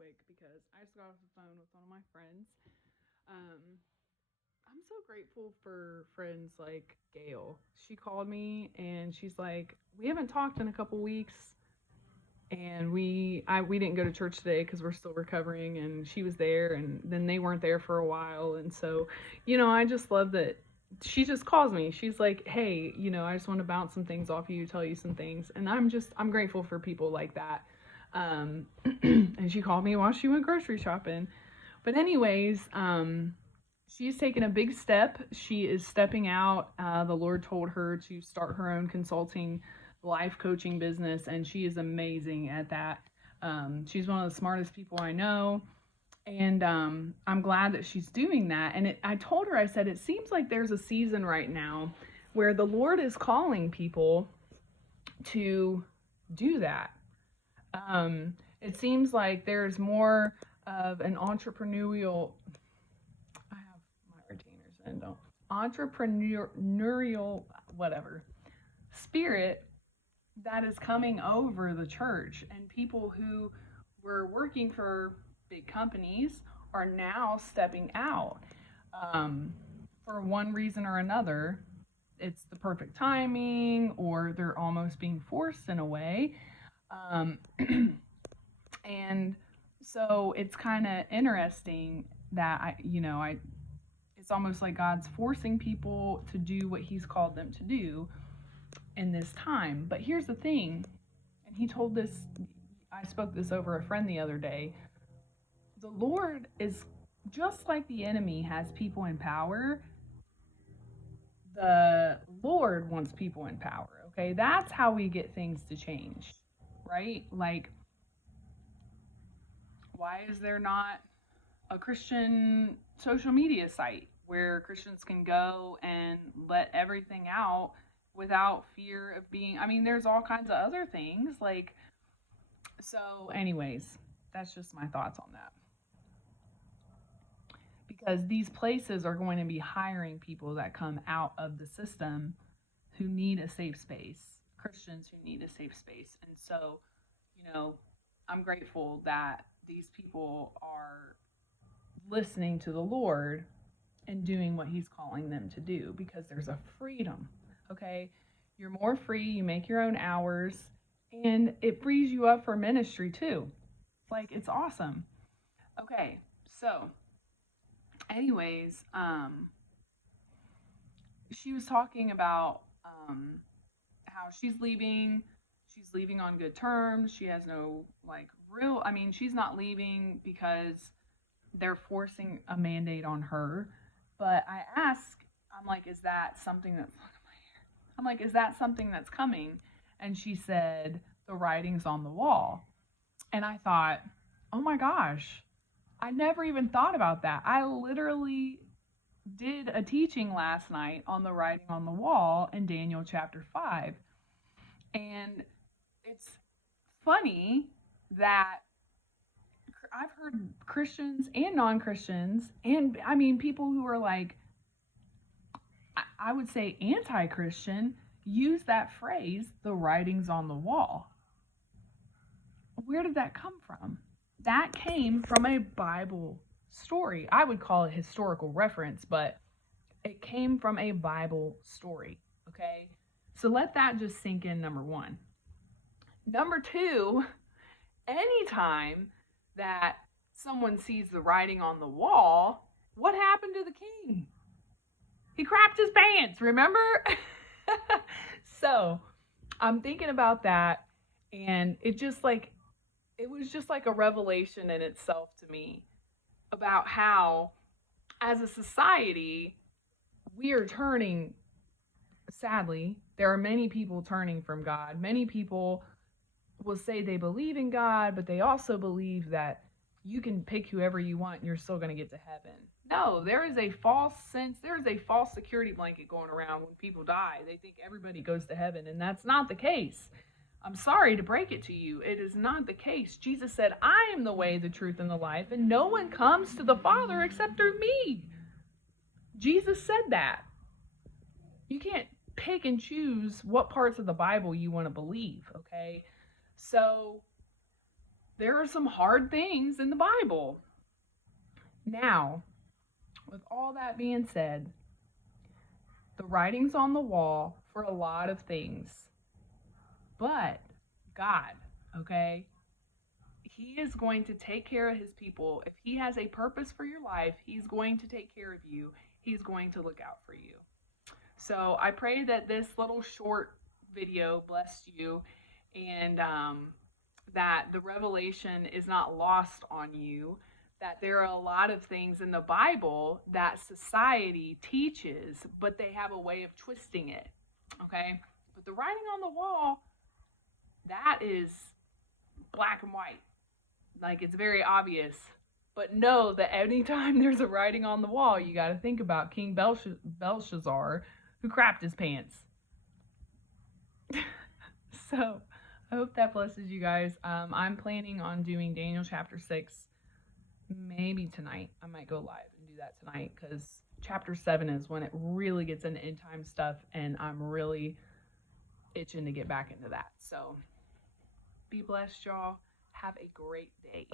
quick because I just got off the phone with one of my friends. Um, I'm so grateful for friends like Gail. She called me and she's like, "We haven't talked in a couple weeks, and we didn't go to church today because we're still recovering." And she was there, and then they weren't there for a while, and so, I just love that. She just calls me. She's like, "Hey, I just want to bounce some things off you, tell you some things," and I'm grateful for people like that. And she called me while she went grocery shopping. But anyways, she's taken a big step. She is stepping out. The Lord told her to start her own consulting life coaching business, and she is amazing at that. She's one of the smartest people I know, and I'm glad that she's doing that. And I told her, I said, it seems like there's a season right now where the Lord is calling people to do that. It seems like there's more of an entrepreneurial. I have my retainers in, don't. Entrepreneurial, whatever, spirit that is coming over the church, and people who were working for big companies are now stepping out, um, for one reason or another. It's the perfect timing, or they're almost being forced in a way. um, and so it's kind of interesting that I it's almost like God's forcing people to do what he's called them to do in this time. But here's the thing, and he told this, I spoke this over a friend the other day. The Lord is just like the enemy has people in power, the Lord wants people in power, okay? That's how we get things to change, right? Like, why is there not a Christian social media site where Christians can go and let everything out without fear of being, I mean, there's all kinds of other things like, so anyways, that's just my thoughts on that. Because these places are going to be hiring people that come out of the system who need a safe space, Christians who need a safe space. And so, you know, I'm grateful that these people are listening to the Lord and doing what he's calling them to do, because there's a freedom, okay? You're more free, you make your own hours, and it frees you up for ministry too. Like, it's awesome. Okay, so anyways, she was talking about how she's leaving on good terms. She has no, like, real, I mean, she's not leaving because they're forcing a mandate on her. But I ask, I'm like, is that something that's, I'm like, is that something that's coming? And she said, the writing's on the wall. And I thought, oh my gosh, I never even thought about that. I literally did a teaching last night on the writing on the wall in Daniel chapter 5. And it's funny that I've heard Christians and non Christians, and I mean, people who are like, I would say anti Christian, use that phrase, the writing's on the wall. Where did that come from? That came from a Bible story. I would call it historical reference, but it came from a Bible story. Okay? So let that just sink in, number one. Number two, anytime that someone sees the writing on the wall, what happened to the king? He crapped his pants, remember? So I'm thinking about that, and it was just like a revelation in itself to me about how, as a society, we are turning, sadly, there are many people turning from God. Many people will say they believe in God, but they also believe that you can pick whoever you want and you're still going to get to heaven. No, there is a false sense, there is a false security blanket going around when people die. They think everybody goes to heaven, and that's not the case. I'm sorry to break it to you. It is not the case. Jesus said, I am the way, the truth, and the life, and no one comes to the Father except through me. Jesus said that. You can't pick and choose what parts of the Bible you want to believe, okay? So there are some hard things in the Bible. Now, with all that being said, the writing's on the wall for a lot of things. But God, okay? He is going to take care of his people. If he has a purpose for your life, he's going to take care of you. He's going to look out for you. So I pray that this little short video blessed you, and that the revelation is not lost on you, that there are a lot of things in the Bible that society teaches, but they have a way of twisting it. Okay? But the writing on the wall, that is black and white. Like, it's very obvious. But know that anytime there's a writing on the wall, you got to think about King Belshazzar, who crapped his pants. So, I hope that blesses you guys. I'm planning on doing Daniel chapter 6 maybe tonight. I might go live and do that tonight, because chapter 7 is when it really gets into end time stuff, and I'm really itching to get back into that. So, be blessed, y'all. Have a great day.